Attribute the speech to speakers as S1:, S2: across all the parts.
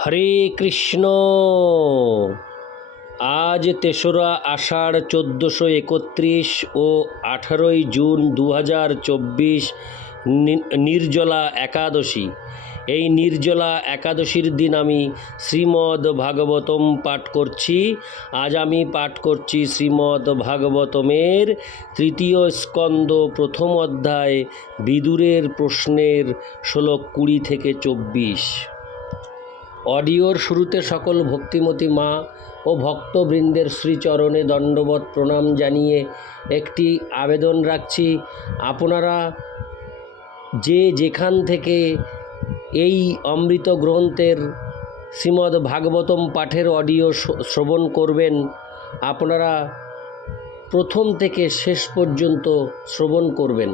S1: হরে কৃষ্ণ। আজ তেসরা আষাঢ় চোদ্দোশো একত্রিশ ও আঠারোই জুন দু হাজার চব্বিশ নির্জলা একাদশী। এই নির্জলা একাদশীর দিন আমি শ্রীমদ্ ভাগবতম পাঠ করছি। আজ আমি পাঠ করছি শ্রীমদ্ ভাগবতমের তৃতীয় স্কন্দ প্রথম অধ্যায় বিদুরের প্রশ্নের ষোলো কুড়ি থেকে চব্বিশ। অডিওর শুরুতে সকল ভক্তিমতী মা ও ভক্তবৃন্দের শ্রীচরণে দণ্ডবত প্রণাম জানিয়ে একটি আবেদন রাখছি। আপনারা যে যেখান থেকে এই অমৃত গ্রন্থের শ্রীমদ্ ভাগবতম পাঠের অডিও শ্রবণ করবেন, আপনারা প্রথম থেকে শেষ পর্যন্ত শ্রবণ করবেন।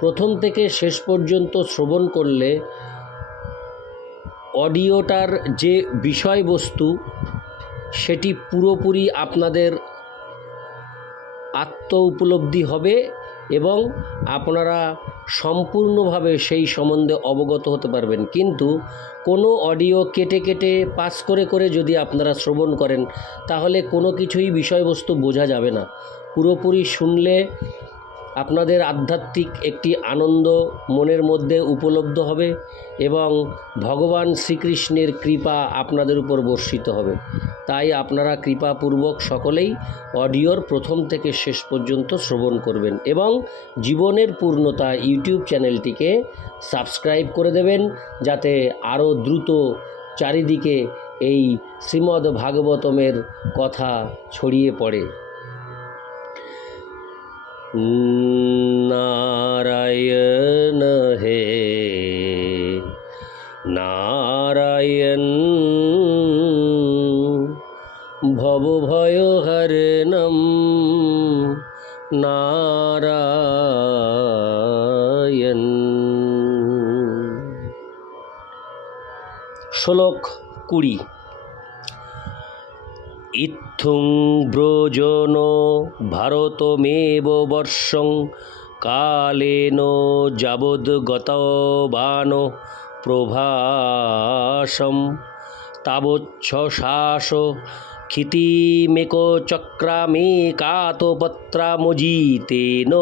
S1: প্রথম থেকে শেষ পর্যন্ত শ্রবণ করলে অডিওটার যে বিষয়বস্তু, সেটি পুরোপুরি আপনাদের আত্ম উপলব্ধি হবে এবং আপনারা সম্পূর্ণভাবে সেই সম্বন্ধে অবগত হতে পারবেন। কিন্তু কোনো অডিও কেটে কেটে পাস করে করে যদি আপনারা শ্রবণ করেন, তাহলে কোনো কিছুই বিষয়বস্তু বোঝা যাবে না। পুরোপুরি শুনলে আপনাদের আধ্যাত্মিক একটি আনন্দ মনের মধ্যে উপলব্ধ হবে এবং ভগবান শ্রীকৃষ্ণের কৃপা আপনাদের উপর বর্ষিত হবে। তাই আপনারা কৃপাপূর্বক সকলেই অডিওর প্রথম থেকে শেষ পর্যন্ত শ্রবণ করবেন এবং জীবনের পূর্ণতা ইউটিউব চ্যানেলটিকে সাবস্ক্রাইব করে দেবেন যাতে আরও দ্রুত চারিদিকে এই শ্রীমদ্ ভাগবতমের কথা ছড়িয়ে পড়ে। নারায়ণ হে। নারায়ণ ভবভয়হরণম নারায়ণ। শ্লোক কুড়ি। ইত্থুং ব্রজন ভারতমেব বর্ষং কালেন যাবদ্গতবান প্রভাসম তাবচ্ছ শ্বাস ক্ষিতিমেক চক্রামেকাতপত্রামজিতেন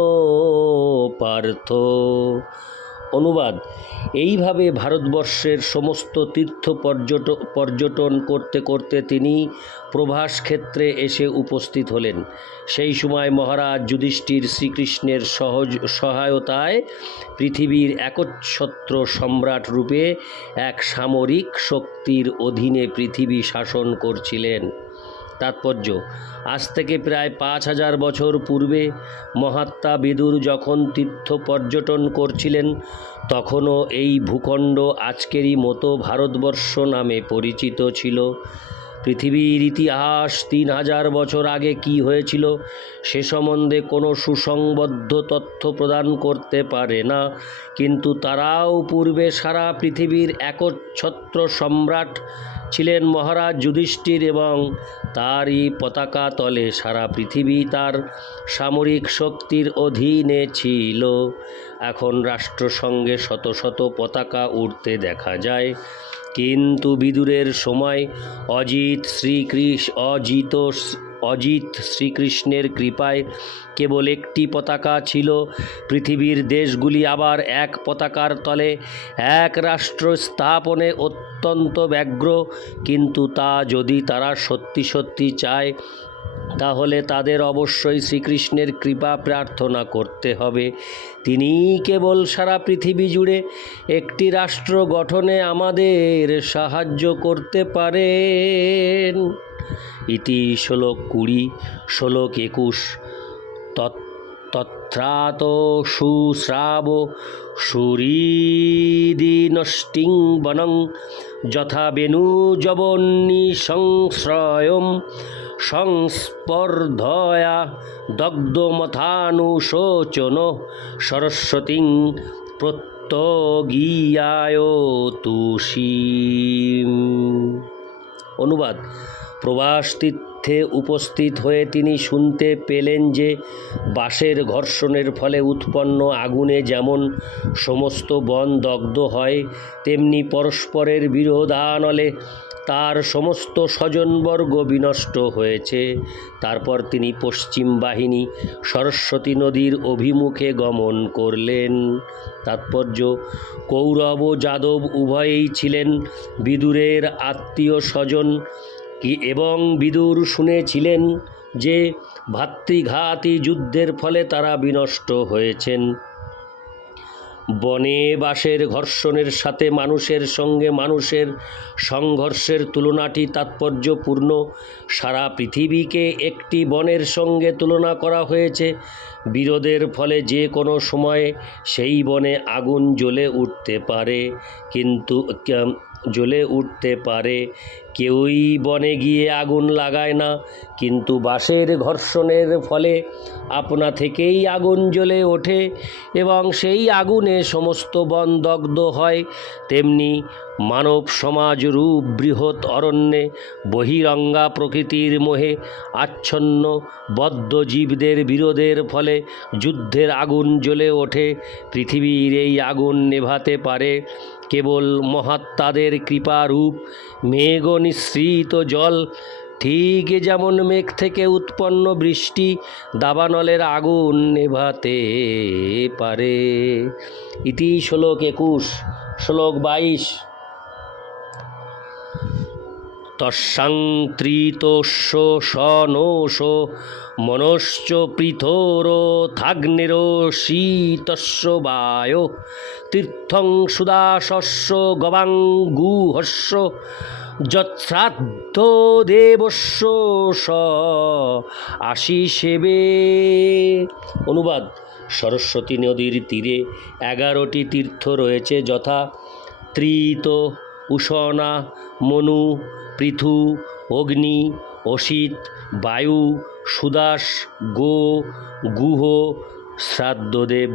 S1: পার্থ অনুবাদ। এইভাবে ভারতবর্ষের সমস্ত তীর্থ পর্যট, পর্যটন করতে করতে তিনি প্রভাস ক্ষেত্রে এসে উপস্থিত হলেন। সেই সময় মহারাজ যুধিষ্ঠির শ্রীকৃষ্ণের সহজ, সহায়তায় পৃথিবীর একচ্ছত্র সম্রাট রূপে এক সামরিক শক্তির অধীনে পৃথিবী শাসন করছিলেন। তাৎপর্য। আজ থেকে প্রায় পাঁচ হাজার বছর পূর্বে মহাত্মা বিদুর যখন তীর্থ পর্যটন করছিলেন, তখনও এই ভূখণ্ড আজকেরই মতো ভারতবর্ষ নামে পরিচিত ছিল। পৃথিবীর ইতিহাস তিন হাজার বছর আগে কি হয়েছিল, সে সম্বন্ধে কোনো সুসংবদ্ধ তথ্য প্রদান করতে পারে না। কিন্তু তারাও পূর্বে সারা পৃথিবীর একচ্ছত্র সম্রাট ছিলেন মহারাজ যুধিষ্ঠির এবং তারই পতাকা তলে সারা পৃথিবী তার সামরিক শক্তির অধীনে ছিল। এখন রাষ্ট্রসংঘে শত শত পতাকা উড়তে দেখা যায়। কিন্তু বিদুরের সময় অজিত শ্রীকৃষ্ণ অজিত অজিত শ্রীকৃষ্ণের কৃপায় কেবল একটি পতাকা ছিল। পৃথিবীর দেশগুলি আবার এক পতাকার তলে এক রাষ্ট্র স্থাপনে অত্যন্ত ব্যগ্র। কিন্তু তা যদি তারা সত্যি সত্যি চায় তাহলে তাদের অবশ্যই শ্রীকৃষ্ণের কৃপা প্রার্থনা করতে হবে। তিনি কেবল সারা পৃথিবী জুড়ে একটি রাষ্ট্র গঠনে আমাদের সাহায্য করতে পারেন। ইতি শ্লোক কুড়ি, শ্লোক একুশ, তৎ তত্রাত সুশ্রাব সুরিদিনষ্টিং বনং যথা বেণুজবন্নি সংশ্রয়ম সংস্পর্ধয়া দগ্ধমথানুশোচন সরস্বতীং প্রত্যগীয়ায় তুষীম অনুবাদ প্রবাস তীর্থে উপস্থিত হয়ে তিনি শুনতে পেলেন যে বাঁশের ঘর্ষণের ফলে উৎপন্ন আগুনে যেমন সমস্ত বন দগ্ধ হয়, তেমনি পরস্পরের বিরোধানলে তার সমস্ত স্বজনবর্গ বিনষ্ট হয়েছে। তারপর তিনি পশ্চিম বাহিনী, সরস্বতী নদীর অভিমুখে গমন করলেন। তাৎপর্য, কৌরব ও যাদব উভয়েই ছিলেন বিদুরের আত্মীয় স্বজন। কি এবং বিদুর শুনেছিলেন যে ভাতৃঘাতী যুদ্ধের ফলে তারা বিনষ্ট হয়েছেন। বনে বাসের ঘর্ষণের সাথে মানুষের সঙ্গে মানুষের সংঘর্ষের তুলনাটি তাৎপর্যপূর্ণ। সারা পৃথিবীকে একটি বনের সঙ্গে তুলনা করা হয়েছে। বিরোধের ফলে যে কোনো সময়ে সেই বনে আগুন জ্বলে উঠতে পারে। কিন্তু জ্বলে উঠতে পারে। কেউই বনে গিয়ে আগুন লাগায় না, কিন্তু বাঁশের ঘর্ষণের ফলে আপনা থেকেই আগুন জ্বলে ওঠে এবং সেই আগুনে সমস্ত বন দগ্ধ হয়। তেমনি মানব সমাজ রূপ বৃহৎ অরণ্যে বহিরঙ্গা প্রকৃতির মোহে আচ্ছন্ন বদ্ধ জীবদের বিরোধের ফলে যুদ্ধের আগুন জ্বলে ওঠে। পৃথিবীর এই আগুন নেভাতে পারে। কেবল মহাত্মাদের কৃপারূপ মেঘ নিঃসৃত জল, ঠিক যেমন মেঘ থেকে উৎপন্ন বৃষ্টি দাবানলের আগুন নেভাতে পারে। ইতি শ্লোক একুশ, শ্লোক বাইশ। তস্যাংত্রিতস্য সনোষ মনশ্চ পৃথোর থাগ্নির শীতস্য বায়ো তীর্থং সুদাসস্য গবাঙ্গুহস্য যৎশ্রাদ্ধ দেবস্য স আশিসেবে অনুবাদ, সরস্বতী নদীর তীরে এগারোটি তীর্থ রয়েছে, যথা ত্রিত উষণা, মনু, পৃথু, অগ্নি, অসিত, বায়ু, সুদাস, গো, গুহ, শ্রাদ্ধদেব,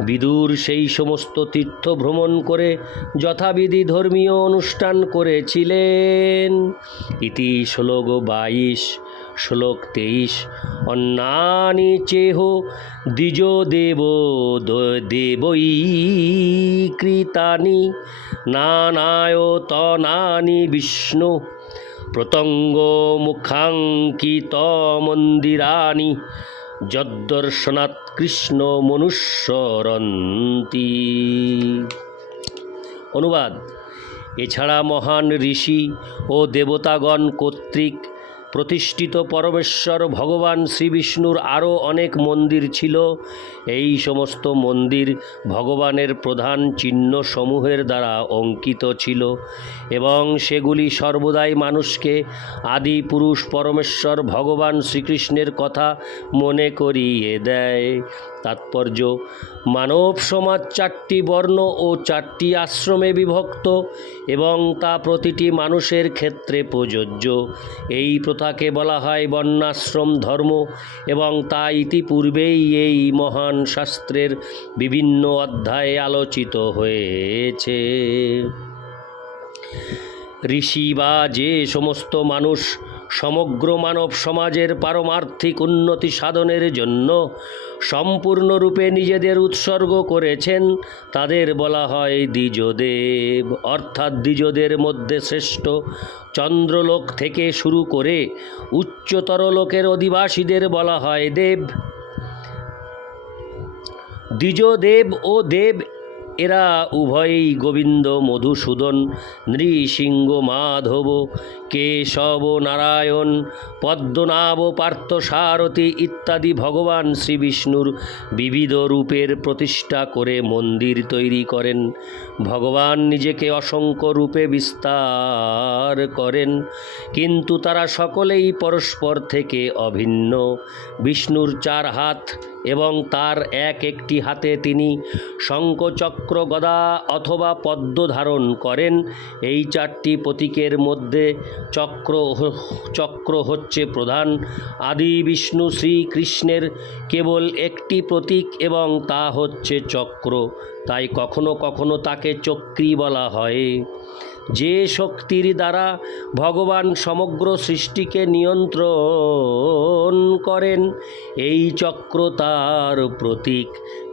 S1: বিদুর সেই সমস্ত তীর্থ ভ্রমণ করে যথাবিধি ধর্মীয় অনুষ্ঠান করেছিলেন। ইতি শ্লোক বাইশ। শ্লোক তেইশ অন্যানি চেহ দ্বিজ দেব দ- দেবৈ কৃতানি, নানায়তনানি বিষ্ণু প্রতঙ্গ মুখাঙ্কিত মন্দিরানি যদ্দর্শনাৎ কৃষ্ণ মনুষ্যরন্তি। অনুবাদ, এছাড়া মহান ঋষি ও দেবতাগণ কর্তৃক প্রতিষ্ঠিত পরমেশ্বর ভগবান শ্রীবিষ্ণুর আরও অনেক মন্দির ছিল। এই সমস্ত মন্দির ভগবানের প্রধান চিহ্ন সমূহের দ্বারা অঙ্কিত ছিল এবং সেগুলি সর্বদাই মানুষকে আদি পুরুষ পরমেশ্বর ভগবান শ্রীকৃষ্ণের কথা মনে করিয়ে দেয়। তাৎপর্য। মানব সমাজ চারটি বর্ণ ও চারটি আশ্রমে বিভক্ত এবং তা প্রতিটি মানুষের ক্ষেত্রে প্রযোজ্য। এই প্রথাকে বলা হয় বর্ণাশ্রম ধর্ম এবং তা ইতিপূর্বেই এই মহান শাস্ত্রের বিভিন্ন অধ্যায়ে আলোচিত হয়েছে। ঋষি বা যে সমস্ত মানুষ সমগ্র মানব সমাজের পারমার্থিক উন্নতি সাধনের জন্য সম্পূর্ণরূপে নিজেদের উৎসর্গ করেছেন তাদের বলা হয় দ্বিজদেব। অর্থাৎ দ্বিজদের মধ্যে শ্রেষ্ঠ চন্দ্রলোক থেকে শুরু করে উচ্চতর লোকের অধিবাসীদের বলা হয় দেব। দ্বিজদেব ও দেব, এরা উভয়ই গোবিন্দ, মধুসূদন, নৃসিংহ, মাধব কেশব নারায়ণ, পদ্মনাভ পার্থসারথী ইত্যাদি ভগবান শ্রীবিষ্ণুর বিবিধ রূপের প্রতিষ্ঠা করে মন্দির তৈরি করেন। ভগবান নিজেকে অসংখ্য রূপে বিস্তার করেন, কিন্তু তারা সকলেই পরস্পর থেকে অভিন্ন। বিষ্ণুর চার হাত এবং তার এক একটি হাতে তিনি শঙ্খচক্র গদা অথবা পদ্ম ধারণ করেন। এই চারটি প্রতীকের মধ্যে চক্র চক্র হচ্ছে প্রধান। আদি বিষ্ণু শ্রীকৃষ্ণের কেবল একটি প্রতীক এবং তা হচ্ছে চক্র। তাই কখনো কখনো তাকে চক্রী বলা হয়। যে শক্তির দ্বারা ভগবান সমগ্র সৃষ্টিকে নিয়ন্ত্রণ করেন, এই চক্র তার প্রতীক।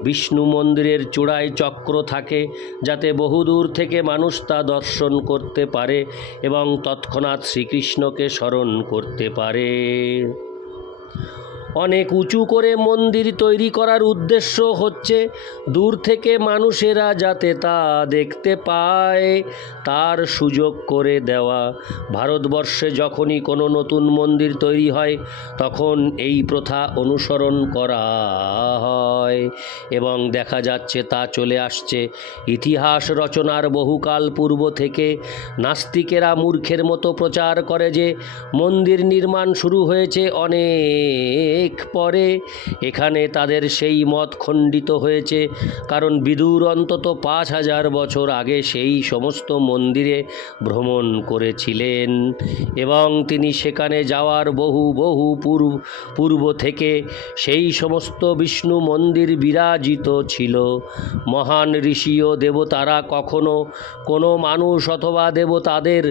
S1: বিষ্ণু মন্দিরের চূড়ায় চক্র থাকে, যাতে বহুদূর থেকে মানুষ তা দর্শন করতে পারে এবং তৎক্ষণাৎ শ্রীকৃষ্ণকে স্মরণ করতে পারে। অনেক উঁচু করে মন্দির তৈরি করার উদ্দেশ্য হচ্ছে দূর থেকে মানুষেরা যাতে তা দেখতে পায়, তার সুযোগ করে দেওয়া। ভারতবর্ষে যখনই কোনো নতুন মন্দির তৈরি হয়, তখন এই প্রথা অনুসরণ করা হয় এবং দেখা যাচ্ছে তা চলে আসছে। ইতিহাস রচনার বহুকাল পূর্ব থেকে নাস্তিকেরা মূর্খের মতো প্রচার করে যে মন্দির নির্মাণ শুরু হয়েছে অনেক পরে এখানে তাদের সেই মত খণ্ডিত হয়েছে, কারণ বিদুর অন্তত পাঁচ হাজার বছর আগে সেই সমস্ত মন্দিরে ভ্রমণ করেছিলেন এবং তিনি সেখানে যাওয়ার বহু বহু পূর্ব পূর্ব থেকে সেই সমস্ত বিষ্ণু মন্দির বিরাজিত ছিল। মহান ঋষি ও দেবতারা কখনো কোনো মানুষ অথবা দেবতাদের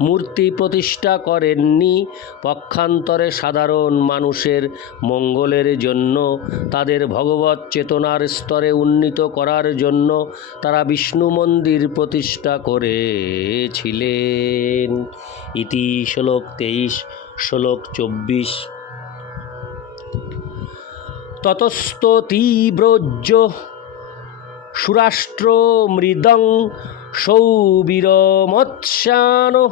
S1: মূর্তি প্রতিষ্ঠা করেননি। পক্ষান্তরে সাধারণ মানুষের মঙ্গলের জন্য, তাদের ভগবত চেতনার স্তরে উন্নীত করার জন্য তারা বিষ্ণু মন্দির প্রতিষ্ঠা করেছিলেন। ইতি শ্লোক তেইশ, শ্লোক চব্বিশ। ততস্ত তীব্রোজ্জ সুরাষ্ট্র মৃদং সৌবীরমৎস্যান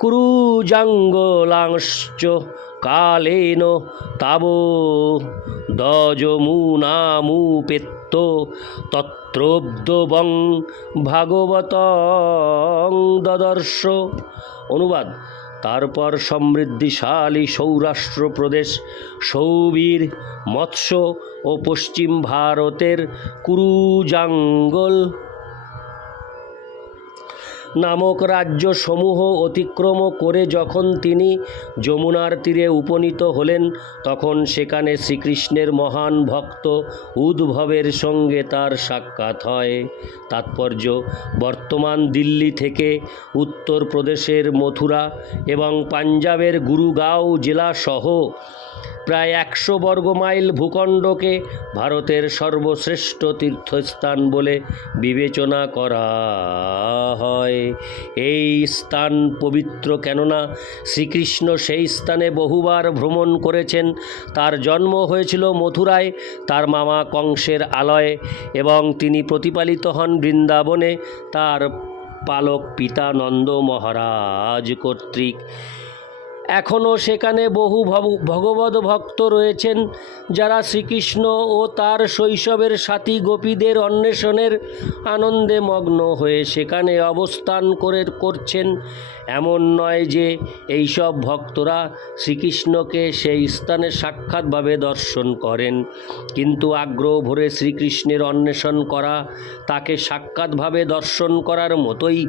S1: কুরুজাঙ্গলাংশ্চ কালেন তাব দজমূনামুপেত্ত তত্রোব্দবং ভাগবত দদর্শ। অনুবাদ, তারপর সমৃদ্ধিশালী সৌরাষ্ট্র প্রদেশ, সৌবীর, মৎস্য ও পশ্চিম ভারতের কুরুজাঙ্গল। নামক রাজ্য সমূহ অতিক্রম করে যখন তিনি যমুনার তীরে উপনীত হলেন, তখন সেখানে শ্রীকৃষ্ণের মহান ভক্ত উদ্ভবের সঙ্গে তার সাক্ষাৎ হয়। তাৎপর্য, বর্তমান দিল্লি থেকে উত্তরপ্রদেশের মথুরা এবং পাঞ্জাবের গুরুগাঁও জেলাসহ প্রায় একশো বর্গমাইল ভূখণ্ডকে ভারতের সর্বশ্রেষ্ঠ তীর্থস্থান বলে বিবেচনা করা হয়। এই স্থান পবিত্র কেননা শ্রীকৃষ্ণ সেই স্থানে বহুবার ভ্রমণ করেছেন। তার জন্ম হয়েছিল মথুরায়, তার মামা কংসের আলয়ে এবং তিনি প্রতিপালিত হন বৃন্দাবনে। তার পালক পিতা নন্দ মহারাজ কর্তৃক। এখনও সেখানে বহু ভগবত ভক্ত রয়েছেন, যারা শ্রীকৃষ্ণ ও তার শৈশবের সাথী গোপীদের অন্বেষণের আনন্দে মগ্ন হয়ে সেখানে অবস্থান করে করছেন। এমন নয় যে এইসব ভক্তরা শ্রীকৃষ্ণকে সেই স্থানে সাক্ষাৎভাবে দর্শন করেন, কিন্তু আগ্রহ ভরে শ্রীকৃষ্ণের অন্বেষণ করা, তাকে সাক্ষাৎভাবে দর্শন করার মতোই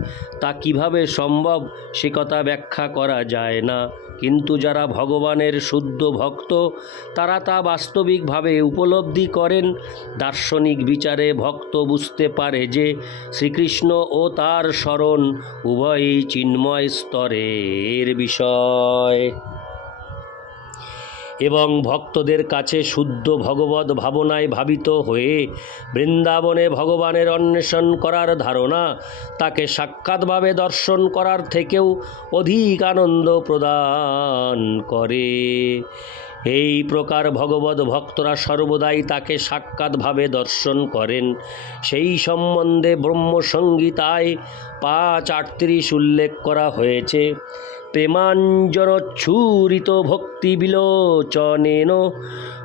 S1: তা কীভাবে সম্ভব, সে কথা ব্যাখ্যা করা যায় না। কিন্তু যারা ভগবানের শুদ্ধ ভক্ত, তারা তা বাস্তবিকভাবে উপলব্ধি করেন। দার্শনিক বিচারে ভক্ত বুঝতে পারে যে শ্রীকৃষ্ণ ও তার স্মরণ উভয়ই চিন্ময় স্তরের বিষয়। এবং ভক্তদের কাছে শুদ্ধ ভগবত ভাবনায় ভাবিত হয়ে বৃন্দাবনে ভগবানের অন্বেষণ করার ধারণা, তাকে সাক্ষাৎভাবে দর্শন করার থেকেও অধিক আনন্দ প্রদান করে। এই প্রকার ভগবত ভক্তরা সর্বদাই তাকে সাক্ষাৎভাবে দর্শন করেন। সেই সম্বন্ধে ব্রহ্মসংগীতায় পাঁচ আটত্রিশ উল্লেখ করা হয়েছে। প্রেমাঞ্জনচ্ছুরিত ভক্তি বিলোচনেন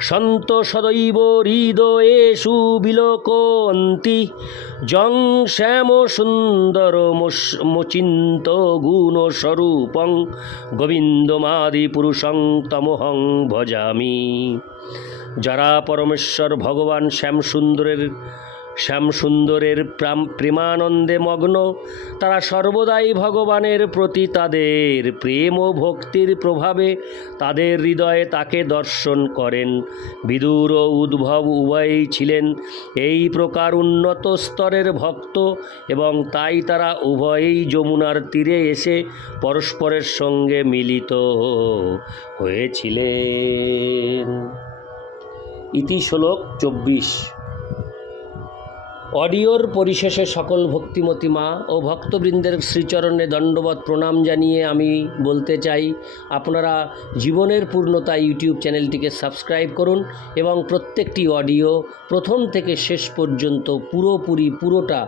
S1: সন্ত সদৈব হৃদয়েষু বিলোকন্তি। জং শ্যাম সুন্দর মচিন্ত গুণ স্বরূপং গোবিন্দমাদি পুরুষং তমহং ভজামি। যারা পরমেশ্বর ভগবান শ্যামসুন্দরের শ্যামসুন্দরের প্রাম- প্রেমানন্দে মগ্ন, তারা সর্বদাই ভগবানের প্রতি তাদের প্রেম ও ভক্তির প্রভাবে তাদের হৃদয়ে তাকে দর্শন করেন। বিদুর ও উদ্ভব উভয়ই ছিলেন এই প্রকার উন্নত স্তরের ভক্ত এবং তাই তারা উভয়েই যমুনার তীরে এসে পরস্পরের সঙ্গে মিলিত হয়েছিলেন। ইতি শ্লোক চব্বিশ। অডিওর পরিশেষে সকল ভক্তিমতী মা ও ভক্তবৃন্দের শ্রীচরণে দণ্ডবত প্রণাম জানিয়ে আমি বলতে চাই, আপনারা জীবনের পূর্ণতা ইউটিউব চ্যানেলটিকে সাবস্ক্রাইব করুন এবং প্রত্যেকটি অডিও প্রথম থেকে শেষ পর্যন্ত পুরোপুরি পুরোটা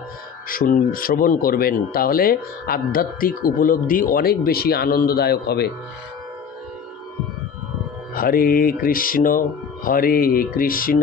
S1: শুন, শ্রবণ করবেন। তাহলে আধ্যাত্মিক উপলব্ধি অনেক বেশি আনন্দদায়ক হবে। হরে কৃষ্ণ হরে কৃষ্ণ